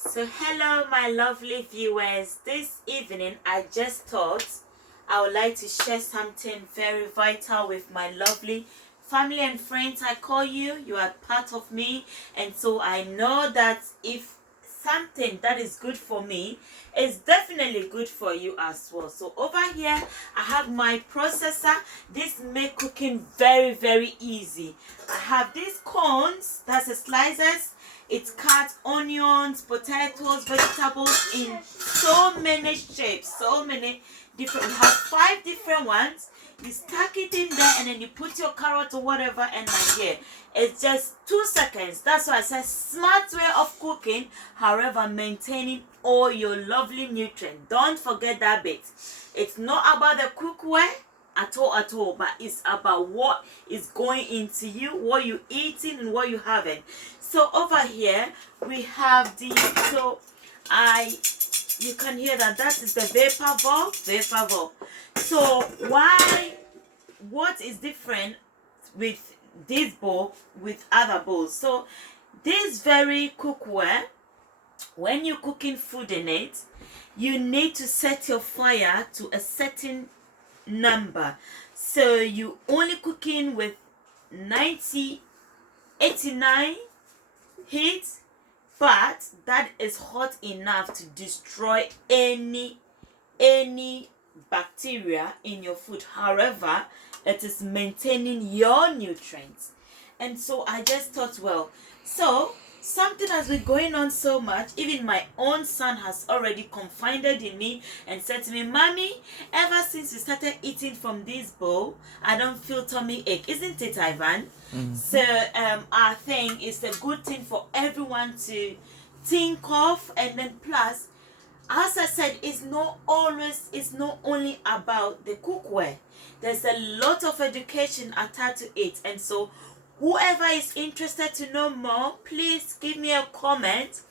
So hello my lovely viewers. This evening I just thought I would like to share something very vital with my lovely family and friends. I call you, you are part of me, and so I know that if something that is good for me is definitely good for you as well. So over here I have my processor. This make cooking very easy. I have these cones, that's the slicers. It cuts onions, potatoes, vegetables in so many shapes, so many different. You have 5 different ones. You stack it in there and then you put your carrot or whatever and my dear, it's just 2 seconds. That's why I said smart way of cooking, however maintaining all your lovely nutrients. Don't forget that bit. It's not about the cookware at all, but it's about what is going into you, what you eating and what you having. So over here we have the, you can hear that is the vapor valve. So what is different with this bowl with other bowls? So this very cookware, when you're cooking food in it, you need to set your fire to a certain number. So you only cooking with 90, 89 heat, but that is hot enough to destroy any bacteria in your food. However, it is maintaining your nutrients. And so I just thought, well, so something has been going on so much. Even my own son has already confided in me and said to me, Mommy, ever since you started eating from this bowl, I don't feel tummy ache. Isn't it, Ivan? So I think it's a good thing for everyone to think of. And then plus, as I said, it's not only about the cookware. There's a lot of education attached to it. And so whoever is interested to know more, please give me a comment.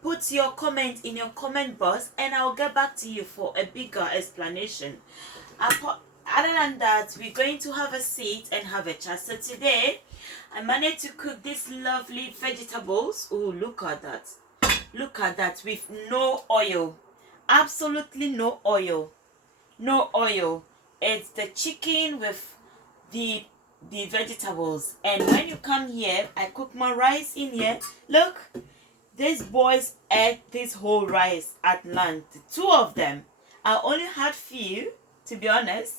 Put your comment in your comment box and I'll get back to you for a bigger explanation. Other than that, we're going to have a seat and have a chat. So today, I managed to cook these lovely vegetables. Oh, look at that. Look at that, with no oil. Absolutely no oil. No oil. It's the chicken with the vegetables. And when you come here, I cook my rice in here. Look, these boys ate this whole rice at lunch. 2 of them. I only had few, to be honest.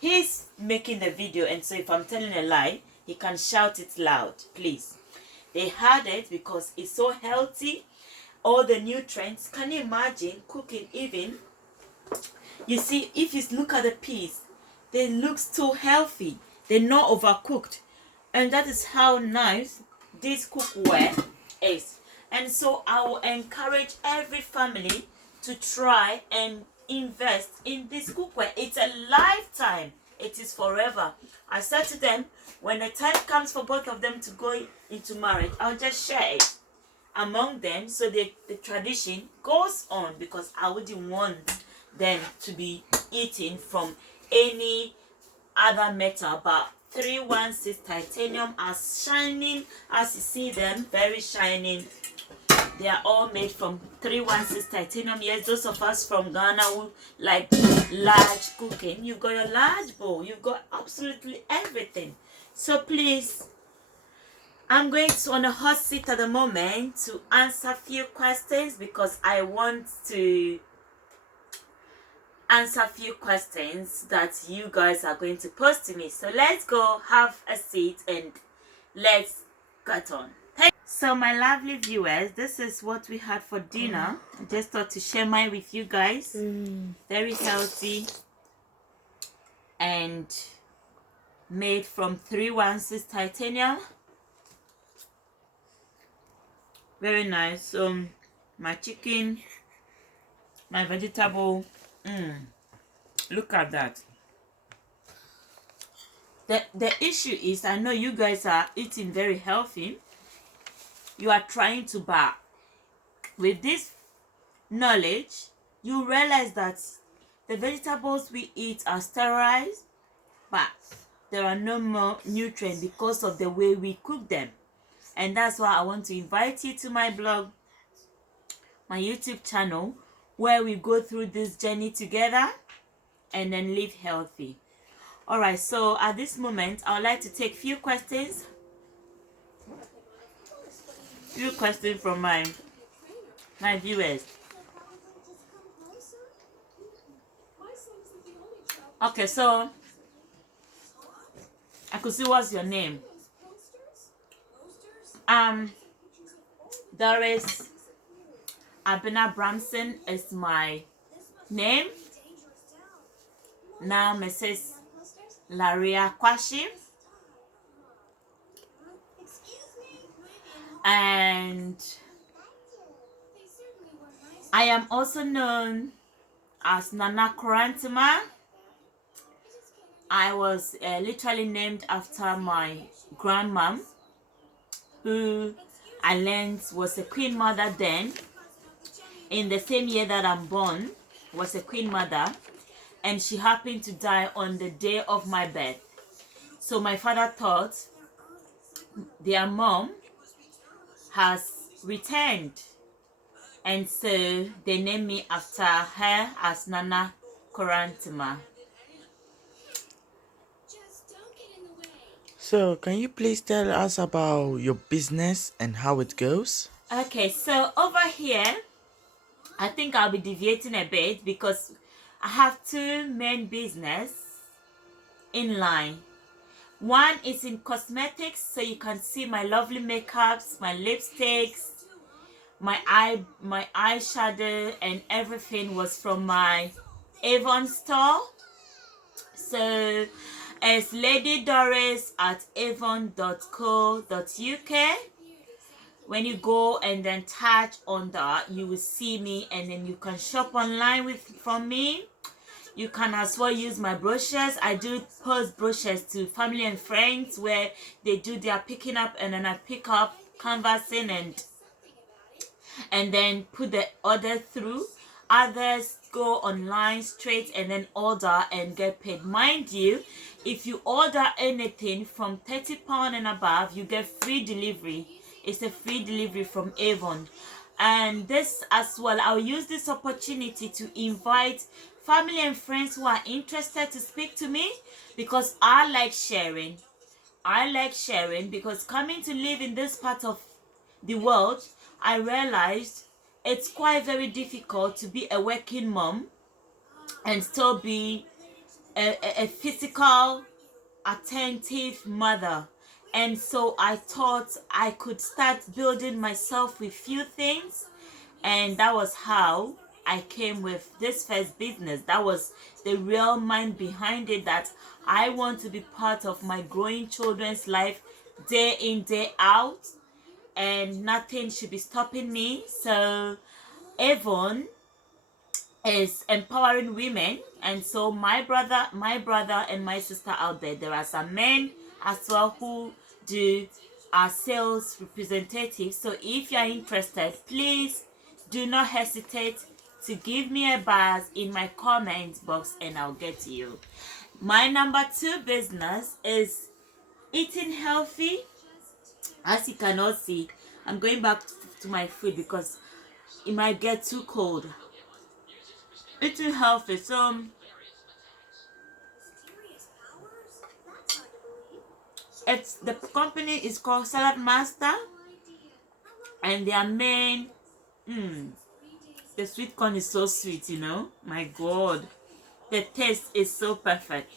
He's making the video, and so if I'm telling a lie, he can shout it loud, please. They had it because it's so healthy. All the nutrients. Can you imagine cooking even? You see, if you look at the peas, they look so healthy. They're not overcooked. And that is how nice this cookware is. And so I will encourage every family to try and invest in this cookware. It's a lifetime. It is forever. I said to them, when the time comes for both of them to go into marriage, I'll just share it among them, so the tradition goes on, because I wouldn't want them to be eating from any other metal. But 316 titanium are shining, as you see them, very shining. They are all made from 316 titanium. Yes, those of us from Ghana who like large cooking, you've got your large bowl, you've got absolutely everything. So please, I'm going to on a hot seat at the moment to answer a few questions, because I want to answer a few questions that you guys are going to post to me. So let's go have a seat and let's get on. So my lovely viewers, this is what we had for dinner. I just thought to share mine with you guys. Very healthy and made from 316 titanium. Very nice. My chicken, my vegetable. Look at that. The issue is, I know you guys are eating very healthy. You are trying to, but with this knowledge, you realize that the vegetables we eat are sterilized, but there are no more nutrients because of the way we cook them. And that's why I want to invite you to my blog my YouTube channel, where we go through this journey together and then live healthy. All right, so at this moment, I would like to take few questions from my viewers. Okay, so I could see what's your name. Doris Abena Bramson is my name. Now Mrs. Laria Kwashi. And I am also known as Nana Korantima. I was literally named after my grandmom, who I learned was a queen mother then. In the same year that I'm born, was a queen mother, and she happened to die on the day of my birth. So my father thought their mom has returned, and so they named me after her as Nana Korantima. So, can you please tell us about your business and how it goes? Okay, so over here, I think I'll be deviating a bit because I have two main business in line. One is in cosmetics, so you can see my lovely makeups, my lipsticks, my eyeshadow, and everything was from my Avon store. So it's Lady Doris at avon.co.uk. When you go and then touch on that, you will see me, and then you can shop online from me. You can as well use my brochures. I do post brochures to family and friends where they do their picking up, and then I pick up, canvassing, and then put the order through. Others go online straight and then order and get paid. Mind you, if you order anything from £30 and above, you get free delivery. It's a free delivery from Avon. And this as well, I'll use this opportunity to invite family and friends who are interested to speak to me, because I like sharing. I like sharing because coming to live in this part of the world, I realized it's quite very difficult to be a working mom and still be a physical, attentive mother. And so I thought I could start building myself with few things, and that was how I came with this first business. That was the real mind behind it, that I want to be part of my growing children's life day in, day out, and nothing should be stopping me. So Avon is empowering women, and so my brother and my sister out there are some men as well who do our sales representatives. So if you're interested, please do not hesitate to give me a buzz in my comment box and I'll get to you. My number 2 business is eating healthy. As you cannot see, I'm going back to my food because it might get too cold. Eating healthy. So the company is called Salad Master, and their main the sweet corn is so sweet, you know. My God, the taste is so perfect.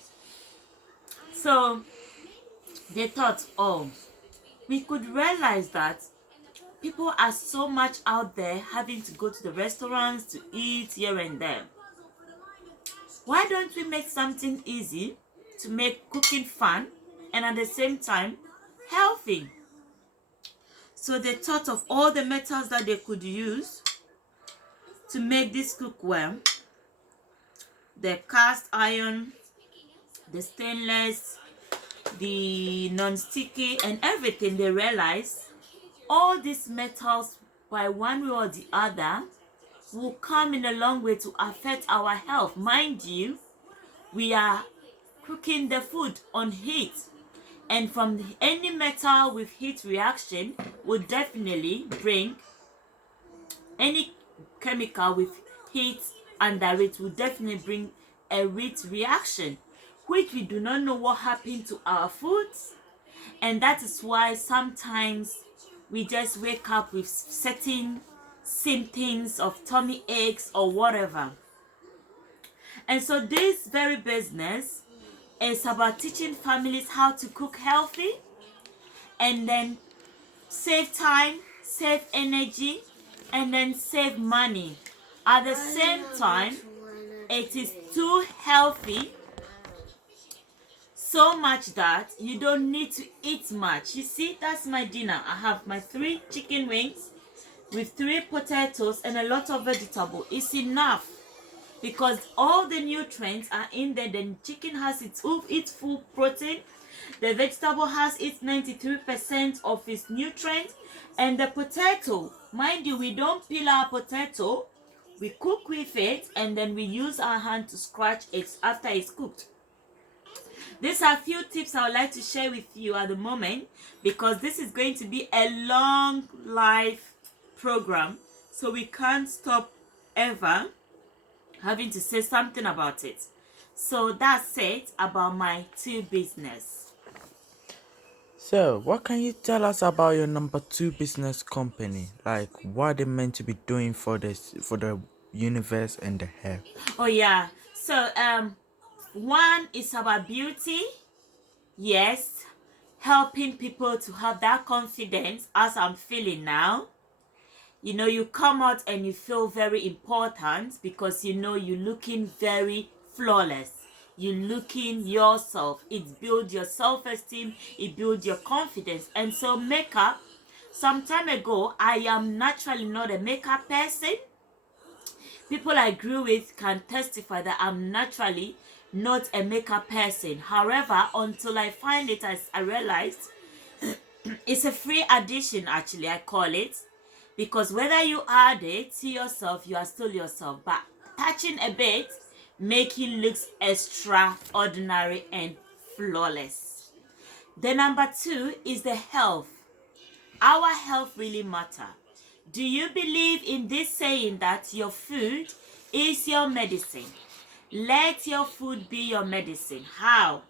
So they thought, oh, we could realize that people are so much out there having to go to the restaurants to eat here and there. Why don't we make something easy to make cooking fun and at the same time healthy? So they thought of all the metals that they could use to make this cookware: the cast iron, the stainless, the non-sticky, and everything. They realized all these metals, by one way or the other, will come in a long way to affect our health. Mind you, we are cooking the food on heat, and from any metal with heat reaction will definitely bring any chemical with heat under it will definitely bring a heat reaction, which we do not know what happened to our foods. And that is why sometimes we just wake up with certain symptoms of tummy aches or whatever. And so this very business is about teaching families how to cook healthy and then save time, save energy, and then save money. At the same time, it is too healthy, so much that you don't need to eat much. You see, that's my dinner. I have my 3 chicken wings with 3 potatoes and a lot of vegetable. It's enough because all the nutrients are in there. The chicken has its full protein. The vegetable has its 93% of its nutrients. And the potato, mind you, we don't peel our potato. We cook with it and then we use our hand to scratch it after it's cooked. These are a few tips I would like to share with you at the moment because this is going to be a long live program, so we can't stop ever having to say something about it. So that's it about my 2 business. So, what can you tell us about your number 2 business company? Like, what they meant to be doing for the universe and the health? Oh yeah. So one is about beauty. Yes, helping people to have that confidence as I'm feeling now. You know, you come out and you feel very important because you know you're looking very flawless. You're looking yourself. It builds your self-esteem. It builds your confidence. And so makeup, some time ago, I am naturally not a makeup person. People I grew with can testify that I'm naturally not a makeup person. However, until I find it, I realized it's a free addition, actually, I call it. Because whether you add it to yourself, you are still yourself. But touching a bit, make you look extraordinary and flawless. The number 2 is the health. Our health really matters. Do you believe in this saying that your food is your medicine? Let your food be your medicine. How?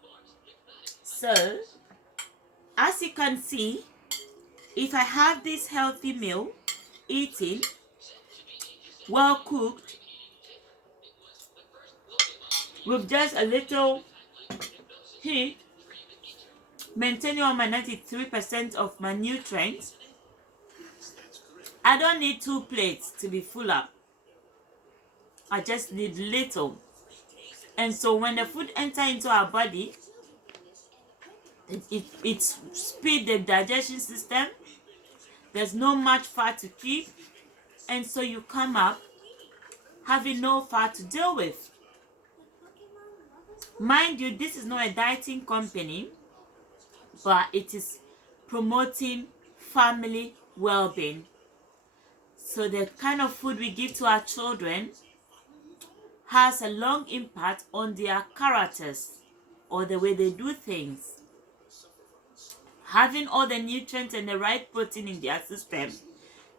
So, as you can see, if I have this healthy meal, eating, well cooked, with just a little heat, maintaining on my 93% of my nutrients, I don't need 2 plates to be full up. I just need little. And so when the food enters into our body, it speeds the digestion system. There's no much fat to keep. And so you come up having no fat to deal with. Mind you, this is not a dieting company, but it is promoting family well-being. So the kind of food we give to our children has a long impact on their characters or the way they do things. Having all the nutrients and the right protein in their system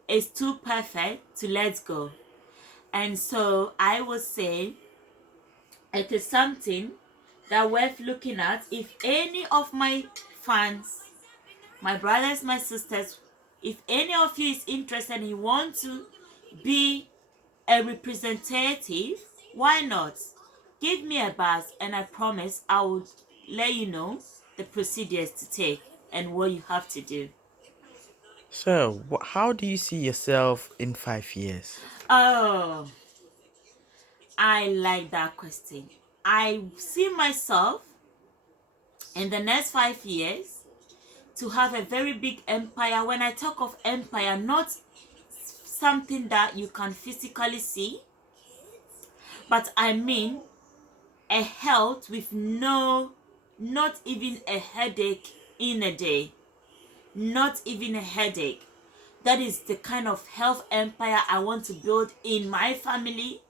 is too perfect to let go. And so I would say it is something that worth looking at. If any of my fans, my brothers, my sisters, if any of you is interested and you want to be a representative, why not? Give me a buzz and I promise I will let you know the procedures to take and what you have to do. So, how do you see yourself in 5 years? Oh, I like that question. I see myself in the next 5 years to have a very big empire. When I talk of empire, not something that you can physically see, but I mean a health with not even a headache in a day. Not even a headache. That is the kind of health empire I want to build in my family,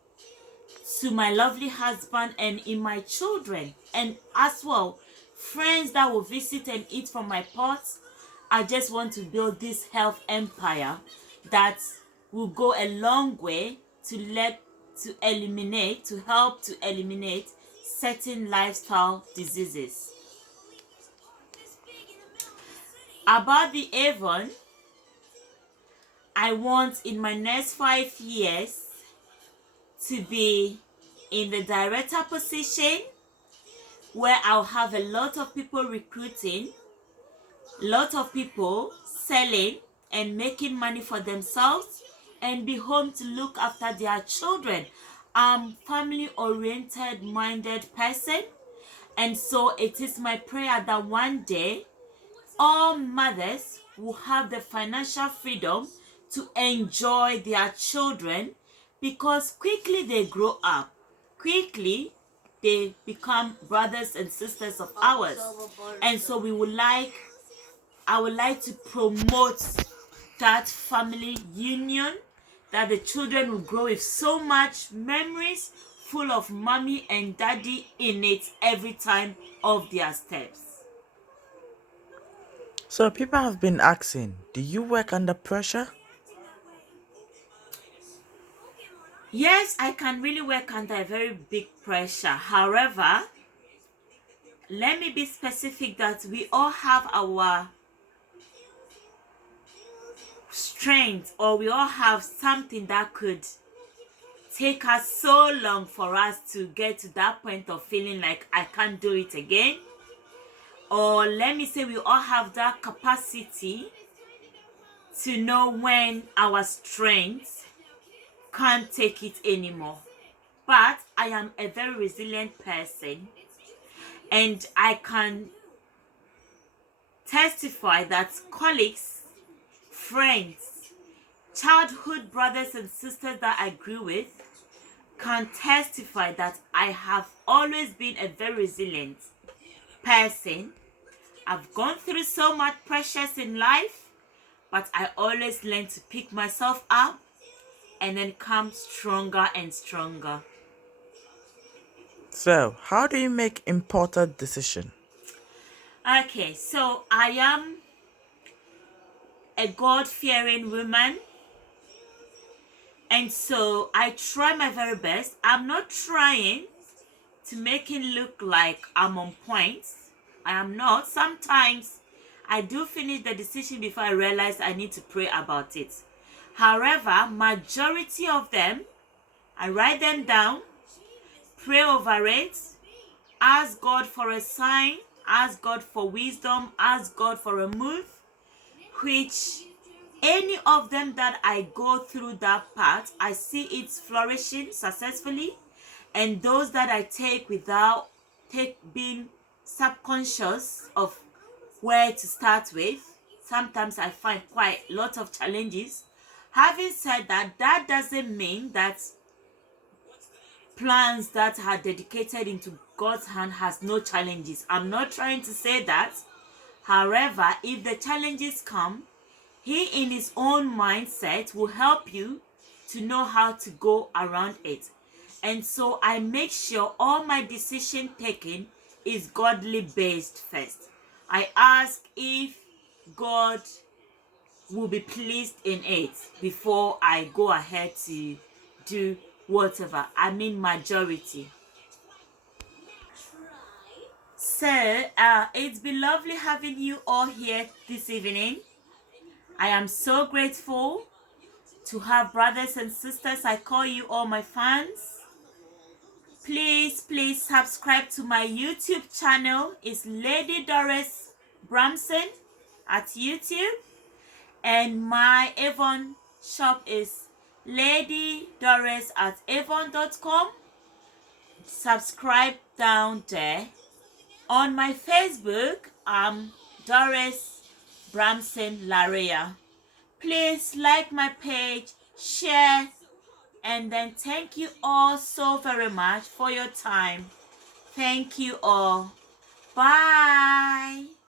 to my lovely husband, and in my children, and as well friends that will visit and eat from my pots. I just want to build this health empire that will go a long way to help to eliminate certain lifestyle diseases. About the Avon, I want in my next 5 years to be in the director position where I'll have a lot of people recruiting, a lot of people selling and making money for themselves, and be home to look after their children. I'm family-oriented minded person, and so it is my prayer that one day all mothers will have the financial freedom to enjoy their children, because quickly they grow up, quickly they become brothers and sisters of ours. And so I would like to promote that family union, that the children will grow with so much memories full of mommy and daddy in it every time of their steps. So people have been asking, do you work under pressure? Yes, I can really work under a very big pressure. However, let me be specific that we all have our strength, or we all have something that could take us so long for us to get to that point of feeling like I can't do it again. Or let me say we all have that capacity to know when our strength can't take it anymore. But I am a very resilient person, and I can testify that colleagues, friends, childhood brothers and sisters that I grew with can testify that I have always been a very resilient person. I've gone through so much pressures in life, but I always learn to pick myself up and then come stronger and stronger. So, how do you make important decision? Okay, so I am a God-fearing woman, and so I try my very best. I'm not trying to make it look like I'm on point. I am not. Sometimes I do finish the decision before I realize I need to pray about it. However, majority of them, I write them down, pray over it, ask God for a sign, ask God for wisdom, ask God for a move, which any of them that I go through that path, I see it flourishing successfully, and those that I take without being subconscious of where to start with, sometimes I find quite a lot of challenges. Having said that, that doesn't mean that plans that are dedicated into God's hand has no challenges. I'm not trying to say that. However, if the challenges come, He in His own mindset will help you to know how to go around it. And so I make sure all my decision taking is godly based first. I ask if God will be pleased in it before I go ahead to do whatever. I mean majority. So, it's been lovely having you all here this evening. I am so grateful to have brothers and sisters. I call you all my fans. Please subscribe to my YouTube channel. It's Lady Doris Bramson at YouTube. And my Avon shop is Lady Doris at avon.com. Subscribe down there. On my Facebook, I'm Doris Bramson Larea. Please like my page, share, and then thank you all so very much for your time. Thank you all. Bye.